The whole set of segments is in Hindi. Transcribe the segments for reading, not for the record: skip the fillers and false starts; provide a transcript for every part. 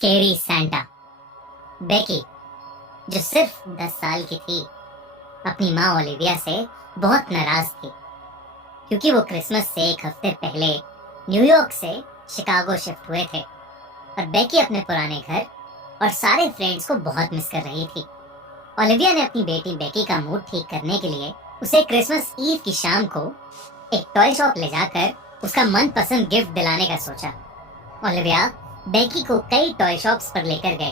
Scary Santa. बेकी, जो सिर्फ 10 साल की थी, अपनी माँ ओलिविया से बहुत नाराज थी क्योंकि वो क्रिसमस से एक हफ्ते पहले न्यूयॉर्क से शिकागो शिफ्ट हुए थे और बेकी अपने पुराने घर और सारे फ्रेंड्स को बहुत मिस कर रही थी। ओलिविया ने अपनी बेटी बेकी का मूड ठीक करने के लिए उसे क्रिसमस ईव की शाम को एक टॉय शॉप ले जाकर उसका मनपसंद गिफ्ट दिलाने का सोचा। ओलिविया बेकी को कई टॉय शॉप्स पर लेकर गए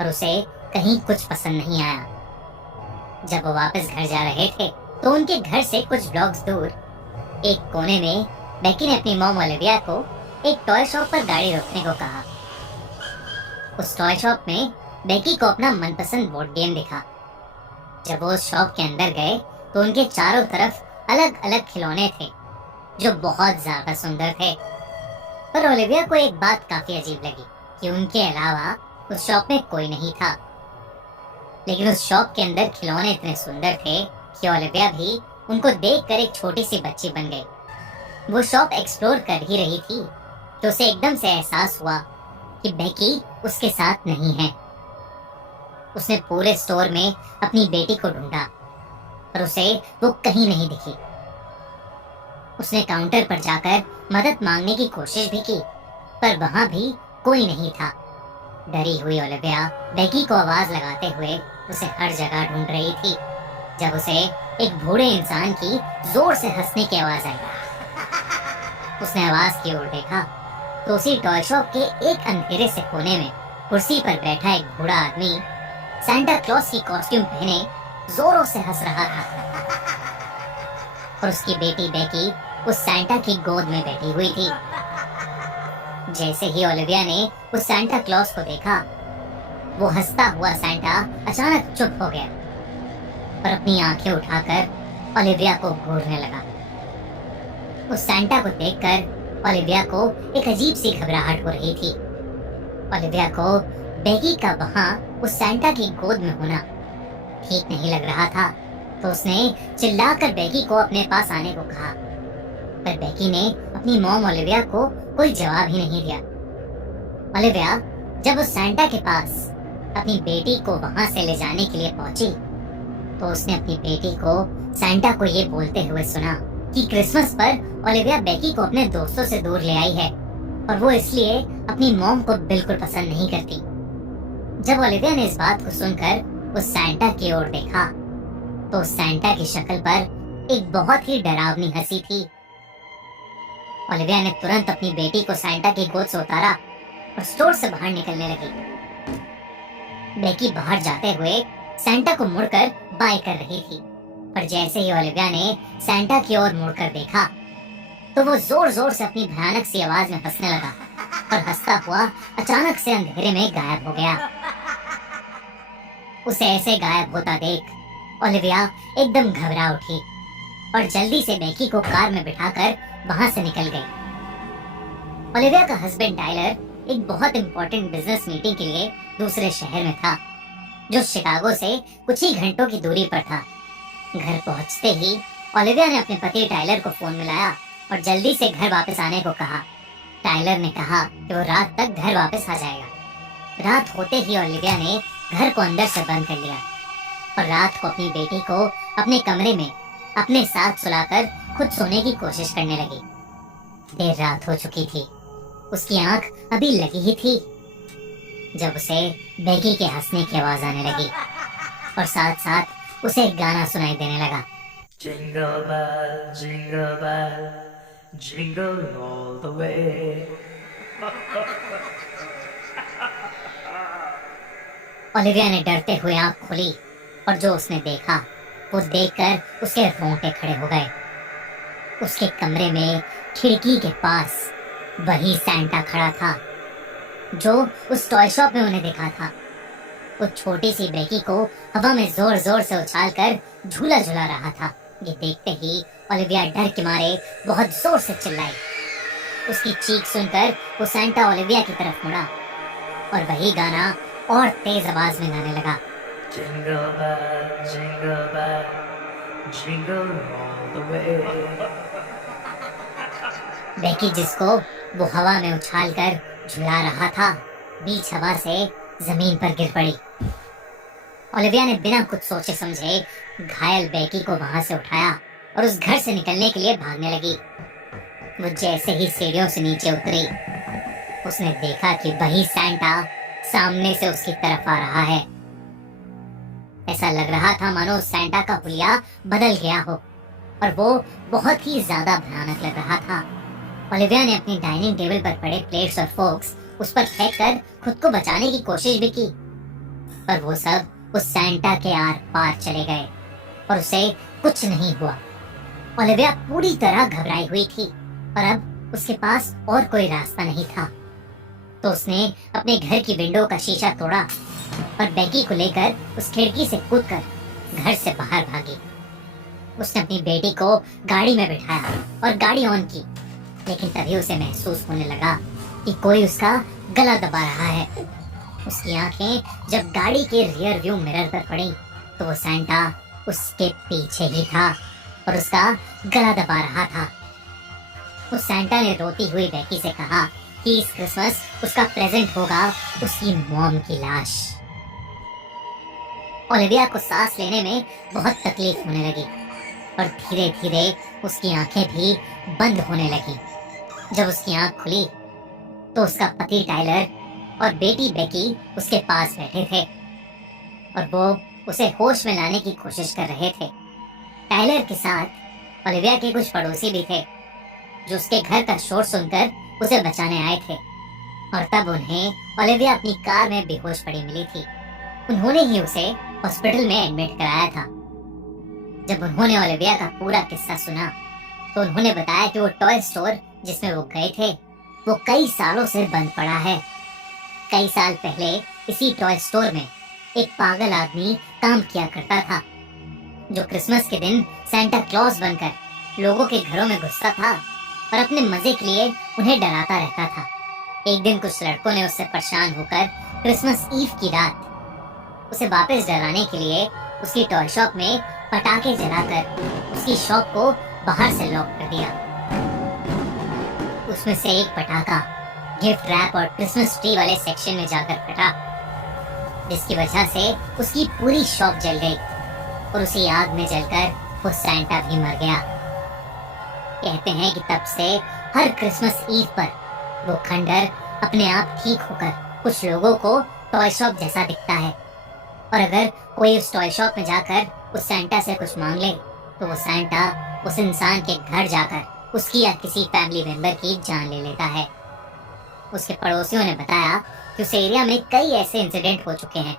और उसे कहीं कुछ पसंद नहीं आया। जब वो वापस घर जा रहे थे तो उनके घर से कुछ ब्लॉक्स दूर एक कोने में बेकी ने अपनी मॉम ओलिविया को एक टॉय शॉप पर गाड़ी रोकने को कहा। उस टॉय शॉप में बेकी को अपना मनपसंद बोर्ड गेम दिखा। जब वो उस शॉप के अंदर गए तो उनके चारों तरफ अलग अलग खिलौने थे जो बहुत ज्यादा सुंदर थे। पर ओलिविया को एक बात काफी अजीब लगी कि उनके अलावा उस शॉप में कोई नहीं था। लेकिन उस शॉप के अंदर खिलौने इतने सुंदर थे कि ओलिविया भी उनको देखकर एक छोटी सी बच्ची बन गई। वो शॉप एक्सप्लोर कर ही रही थी कि उसे एकदम से एहसास हुआ कि बेकी उसके साथ नहीं है। उसने पूरे स्टोर में अपनी बेटी को ढूंढा पर उसे वो कहीं नहीं दिखी। उसने काउंटर पर जाकर मदद मांगने की कोशिश भी की पर वहां भी कोई नहीं था। डरी हुई ओलिविया बेकी को आवाज लगाते हुए उसे हर जगह ढूंढ रही थी जब उसे एक बूढ़े इंसान की जोर से हंसने की आवाज आई। उसने आवाज की ओर देखा तो उसी टॉय शॉप के एक अंधेरे से कोने में कुर्सी पर बैठा एक बूढ़ा आदमी सैंटा क्लॉज की कॉस्ट्यूम पहने जोरों से हंस रहा था और उसकी बेटी बेकी उस सैंटा की गोद में बैठी हुई थी। जैसे ही ओलिविया ने उस सैंटा क्लॉज को देखा, वो हंसता हुआ सैंटा अचानक चुप हो गया और अपनी आंखें उठाकर ओलिविया को घूरने लगा। उस सैंटा को देखकर ओलिविया को एक अजीब सी घबराहट हो रही थी। ओलिविया को बेकी का वहां उस सैंटा की गोद में होना ठीक नहीं लग रहा था तो उसने चिल्लाकर बेकी को अपने पास आने को कहा पर बेकी ने अपनी मॉम ओलिविया को कोई जवाब ही नहीं दिया। ओलिविया जब उस सैंटा के पास अपनी बेटी को वहां से ले जाने के लिए पहुंची तो उसने अपनी बेटी को सैंटा को ये बोलते हुए सुना कि क्रिसमस पर ओलिविया बेकी को अपने दोस्तों से दूर ले आई है और वो इसलिए अपनी मॉम को बिल्कुल पसंद नहीं करती। जब ओलिविया ने इस बात को सुनकर उस सैंटा की ओर देखा तो उस सैंटा की शक्ल पर एक बहुत ही डरावनी हंसी थी। ओलिविया ने तुरंत अपनी बेटी को सैंटा की गोद से उतारा और स्टोर से बाहर निकलने लगी। बेकी बाहर जाते हुए सैंटा को मुड़कर बाय कर रही थी पर जैसे ही ओलिविया ने सैंटा की ओर मुड़कर देखा तो वो जोर जोर से अपनी भयानक सी आवाज में हंसने लगा और हंसता हुआ अचानक से अंधेरे में गायब हो गया। उसे ऐसे गायब होता देख ओलिविया एकदम घबरा उठी और जल्दी से बेकी को कार में बिठाकर वहां से निकल गई। ओलिविया का हस्बैंड टाइलर एक बहुत इंपॉर्टेंट बिजनेस मीटिंग के लिए दूसरे शहर में था जो शिकागो से कुछ ही घंटों की दूरी पर था। घर पहुंचते ही ओलिविया ने अपने पति टाइलर को फोन मिलाया और जल्दी से घर वापस आने को कहा। टाइलर ने कहा कि वो रात तक घर वापस आ जाएगा। रात होते ही ओलिविया ने घर को अंदर से बंद कर लिया और रात को अपनी बेटी को अपने कमरे में अपने साथ सुलाकर खुद सोने की कोशिश करने लगी। देर रात हो चुकी थी, उसकी आंख अभी लगी ही थी जब उसे बेकी के हंसने की आवाज आने लगी और साथ साथ उसे एक गाना सुनाई देने लगा। Jingle bell, jingle all the way. Olivia ने डरते हुए आंख खोली और जो उसने देखा वो देखकर उसके रोंगटे खड़े हो गए। उसके कमरे में खिड़की के पास वही सैंटा खड़ा था जो उस टॉय शॉप में उन्हें देखा था। वो छोटी सी बेकी को हवा में जोर जोर से उछालकर झूला झूला रहा था। ये देखते ही ओलिविया डर के मारे बहुत जोर से चिल्लाई। उसकी चीख सुनकर वो सैंटा ओलिविया की तरफ मुड़ा और वही गाना और तेज आवाज में गाने लगा। Jingle bell, jingle all the way. Beki जिसको वो हवा में उछालकर झुला रहा था बीच हवा से जमीन पर गिर पड़ी। ओलिविया ने बिना कुछ सोचे समझे घायल बेकी को वहां से उठाया और उस घर से निकलने के लिए भागने लगी। वो जैसे ही सीढ़ियों से नीचे उतरी, उसने देखा कि वही सैंटा सामने से उसकी तरफ आ रहा है। ऐसा लग रहा था मानो सैंटा का हुलिया बदल गया हो और वो बहुत ही ज्यादा भयानक लग रहा था। ओलिविया ने अपनी डाइनिंग टेबल पर पड़े प्लेट्स और फोर्क्स उस पर फेंक कर खुद को बचाने की कोशिश भी की, पर वो सब उस सैंटा के आर पार चले गए और उसे कुछ नहीं हुआ। ओलिविया पूरी तरह घबराई हुई थी और अब उसके पास और कोई रास्ता नहीं था, तो उसने अपने घर की विंडो का शीशा तोड़ा और बेकी को लेकर उस खिड़की से कूदकर घर से बाहर भागी। उसने अपनी बेटी को गाड़ी में बिठाया और गाड़ी ऑन की, लेकिन तभी उसे महसूस होने लगा कि कोई उसका गला दबा रहा है। उसकी आंखें जब गाड़ी के रियर व्यू मिरर पर पड़ी तो वो सैंटा उसके पीछे ही था और उसका गला दबा रहा था। उस सैंटा ने रोती हुई बेकी से कहा कि इस क्रिसमस उसका प्रेजेंट होगा उसकी मॉम की लाश। ओलिविया को सांस लेने में बहुत तकलीफ होने लगी और धीरे धीरे उसकी आंखें भी बंद होने लगी। जब उसकी आंख खुली तो उसका पति टाइलर और बेटी बेकी उसके पास बैठे थे और वो उसे होश में लाने की कोशिश कर रहे थे। टाइलर के साथ ओलिविया के कुछ पड़ोसी भी थे जो उसके घर का शोर सुनकर उसे बचाने आए थे और तब उन्हें ओलिविया अपनी कार में बेहोश पड़ी मिली थी। उन्होंने ही उसे हॉस्पिटल में एडमिट कराया था। जब उन्होंने ओलिविया का पूरा किस्सा सुना तो उन्होंने बताया कि वो टॉय स्टोर जिसमें वो गए थे वो कई सालों से बंद पड़ा है। कई साल पहले इसी टॉय स्टोर में एक पागल आदमी काम किया करता था जो क्रिसमस के दिन सैंटा क्लॉज बनकर लोगों के घरों में घुसता था और अपने मजे के लिए उन्हें डराता रहता था। एक दिन कुछ लड़कों ने उससे परेशान होकर क्रिसमस ईव की रात उसे वापस डराने के लिए उसकी टॉय शॉप में पटाखे जलाकर उसकी शॉप को बाहर से लॉक कर दिया। उसमें से एक पटाखा गिफ्ट रैप और क्रिसमस ट्री वाले सेक्शन में जाकर फटा, जिसकी वजह से उसकी पूरी शॉप जल गई और उसी आग में जलकर वो सैंटा भी मर गया। कहते हैं कि तब से हर क्रिसमस ईव पर वो खंडर अपने आप ठीक होकर कुछ लोगों को टॉय शॉप जैसा दिखता है और अगर कोई उस टॉय शॉप में जाकर उस सैंटा से कुछ मांग ले तो वो सैंटा उस इंसान के घर जाकर उसकी या किसी फैमिली मेंबर की जान ले लेता है। उसके पड़ोसियों ने बताया कि उस एरिया में कई ऐसे इंसिडेंट हो चुके हैं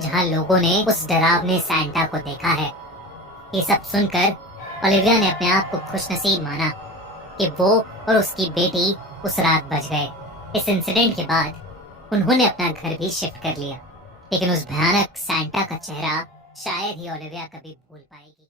जहां लोगों ने उस डरावने सैंटा को देखा है। ये सब सुनकर ओलिविया ने अपने आप को खुशनसीब माना कि वो और उसकी बेटी उस रात बच गए। इस इंसिडेंट के बाद उन्होंने अपना घर भी शिफ्ट कर लिया, लेकिन उस भयानक सैंटा का चेहरा शायद ही ओलिविया कभी भूल पाएगी।